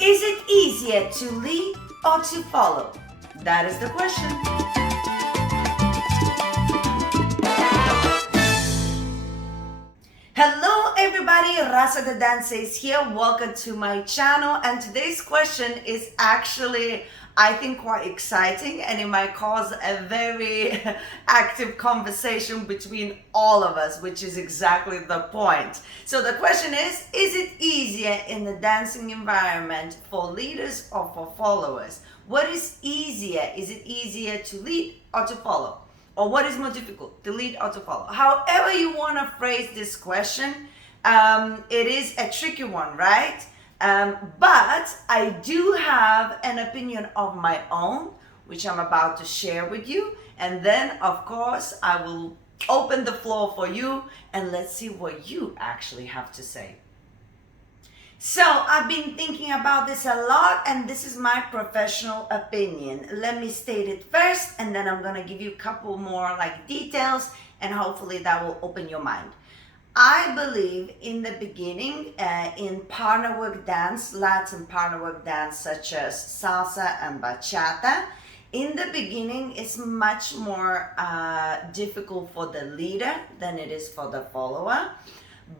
Is it easier to lead or to follow? That is the question. Hello everybody, Rasa the Dancer is here. Welcome to my channel, and today's question is actually, I think, quite exciting, and it might cause a very active conversation between all of us, which is exactly the point. So the question is it easier in the dancing environment for leaders or for followers? What is easier? Is it easier to lead or to follow? Or what is more difficult, to lead or to follow? However you want to phrase this question, it is a tricky one, right? But I do have an opinion of my own, which I'm about to share with you. And then, of course, I will open the floor for you, and let's see what you actually have to say. So I've been thinking about this a lot, and this is my professional opinion. Let me state it first, and then I'm gonna give you a couple more details, and hopefully that will open your mind. I believe in the beginning, in partner work dance, Latin partner work dance such as Salsa and Bachata, in the beginning it's much more difficult for the leader than it is for the follower.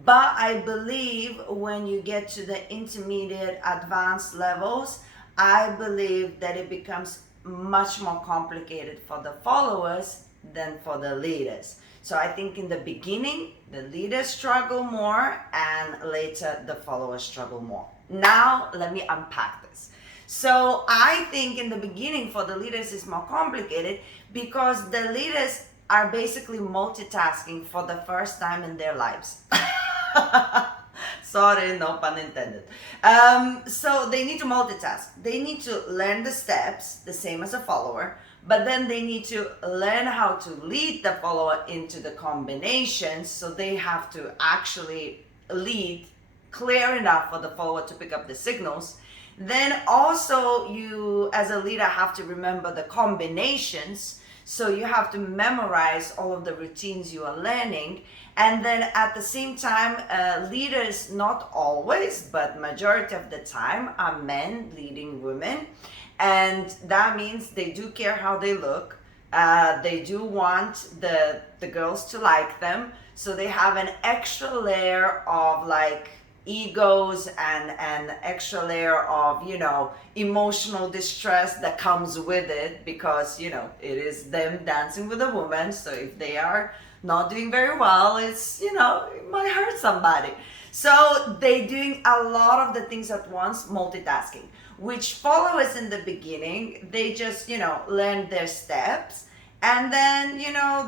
But I believe when you get to the intermediate advanced levels, I believe that it becomes much more complicated for the followers than for the leaders. So I think in the beginning, the leaders struggle more, and later the followers struggle more. Now, let me unpack this. So I think in the beginning for the leaders it's more complicated because the leaders are basically multitasking for the first time in their lives. Sorry, no pun intended. So they need to multitask. They need to learn the steps, the same as a follower, but then they need to learn how to lead the follower into the combinations. So they have to actually lead clear enough for the follower to pick up the signals. Then also you as a leader have to remember the combinations. So you have to memorize all of the routines you are learning. And then at the same time, leaders, not always, but majority of the time, are men leading women. And that means they do care how they look. They do want the girls to like them. So they have an extra layer of egos and an extra layer of emotional distress that comes with it, because it is them dancing with a woman. So if they are not doing very well, it's it might hurt somebody. So they doing a lot of the things at once, multitasking, which followers in the beginning, they just learn their steps, and then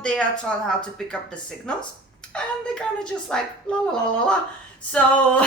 they are taught how to pick up the signals, and they kind of just la la la la la. So,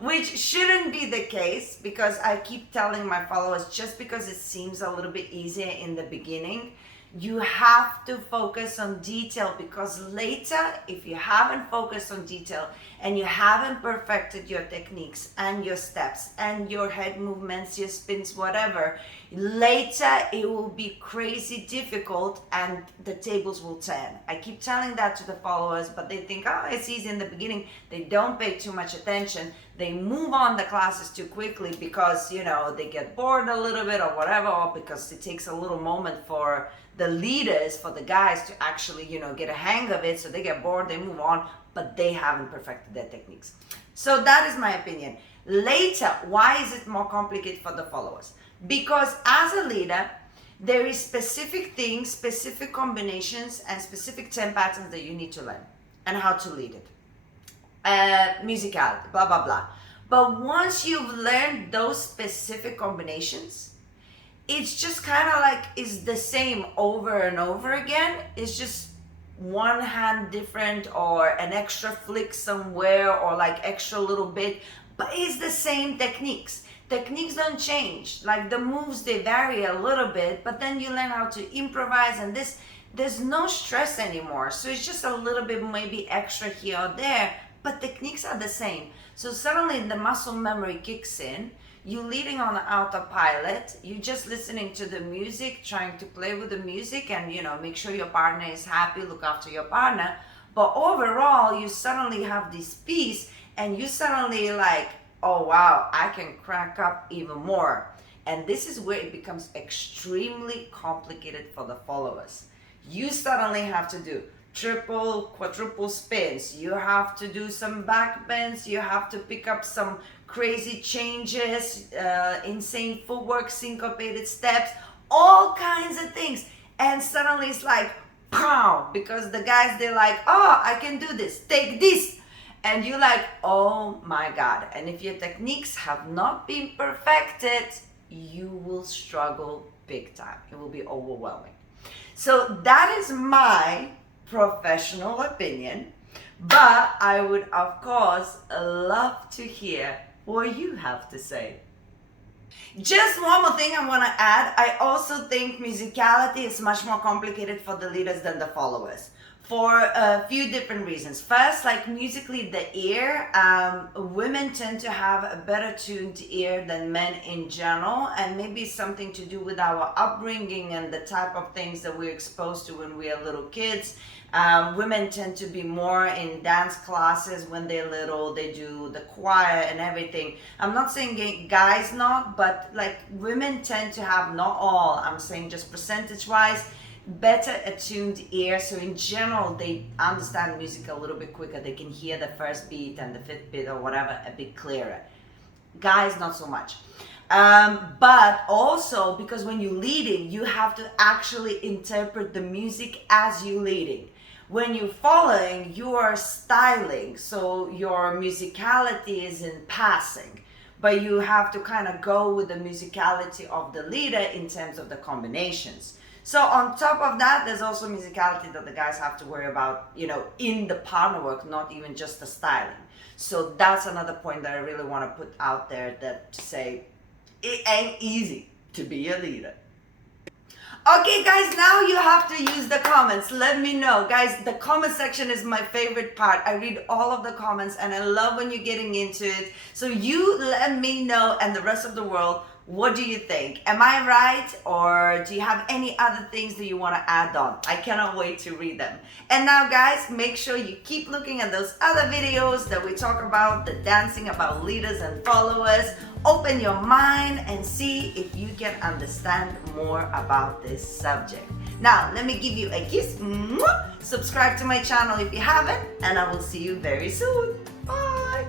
which shouldn't be the case, because I keep telling my followers, just because it seems a little bit easier in the beginning, you have to focus on detail, because later, if you haven't focused on detail and you haven't perfected your techniques and your steps and your head movements, your spins, whatever, later it will be crazy difficult and the tables will turn. I keep telling that to the followers, but they think, oh, it's easy in the beginning. They don't pay too much attention. They move on the classes too quickly because, they get bored a little bit or whatever, or because it takes a little moment for the leaders, for the guys to actually, get a hang of it. So they get bored, they move on, but they haven't perfected their techniques. So that is my opinion. Later, why is it more complicated for the followers? Because as a leader, there is specific things, specific combinations, and specific 10 patterns that you need to learn and how to lead it. Musicality, blah, blah, blah. But once you've learned those specific combinations, it's just kind of it's the same over and over again. It's just one hand different, or an extra flick somewhere, or extra little bit, but it's the same techniques. Techniques don't change. The moves, they vary a little bit, but then you learn how to improvise, and there's no stress anymore. So it's just a little bit maybe extra here or there, but techniques are the same. So suddenly the muscle memory kicks in. You leading on autopilot, you just listening to the music, trying to play with the music, and make sure your partner is happy, look after your partner. But overall, you suddenly have this peace, and you suddenly oh wow, I can crank up even more. And this is where it becomes extremely complicated for the followers. You suddenly have to do triple, quadruple spins. You have to do some back bends. You have to pick up some crazy changes, insane footwork, syncopated steps, all kinds of things. And suddenly it's like, pow, because the guys, they're like, oh, I can do this, take this. And you're like, oh my God. And if your techniques have not been perfected, you will struggle big time. It will be overwhelming. So that is my professional opinion, but I would, of course, love to hear what you have to say. Just one more thing I want to add. I also think musicality is much more complicated for the leaders than the followers, for a few different reasons. First, like musically, the ear, women tend to have a better tuned ear than men in general, and maybe something to do with our upbringing and the type of things that we're exposed to when we are little kids. Women tend to be more in dance classes when they're little. They do the choir and everything. I'm not saying guys not, but like women tend to have, not all, I'm saying just percentage wise, better attuned ear. So in general, they understand music a little bit quicker. They can hear the first beat and the fifth beat or whatever a bit clearer. Guys, not so much. But also because when you're leading, you have to actually interpret the music as you're leading. When you're following, you are styling, so your musicality is in passing, but you have to kind of go with the musicality of the leader in terms of the combinations. So on top of that, there's also musicality that the guys have to worry about, in the partner work, not even just the styling. So that's another point that I really want to put out there, that to say it ain't easy to be a leader. Okay guys, now you have to use the comments. Let me know. Guys, the comment section is my favorite part. I read all of the comments and I love when you're getting into it. So you let me know, and the rest of the world, what do you think? Am I right, or do you have any other things that you want to add on? I cannot wait to read them. And now guys, make sure you keep looking at those other videos that we talk about, the dancing, about leaders and followers. Open your mind and see if you can understand more about this subject. Now, let me give you a kiss. Subscribe to my channel if you haven't, and I will see you very soon. Bye.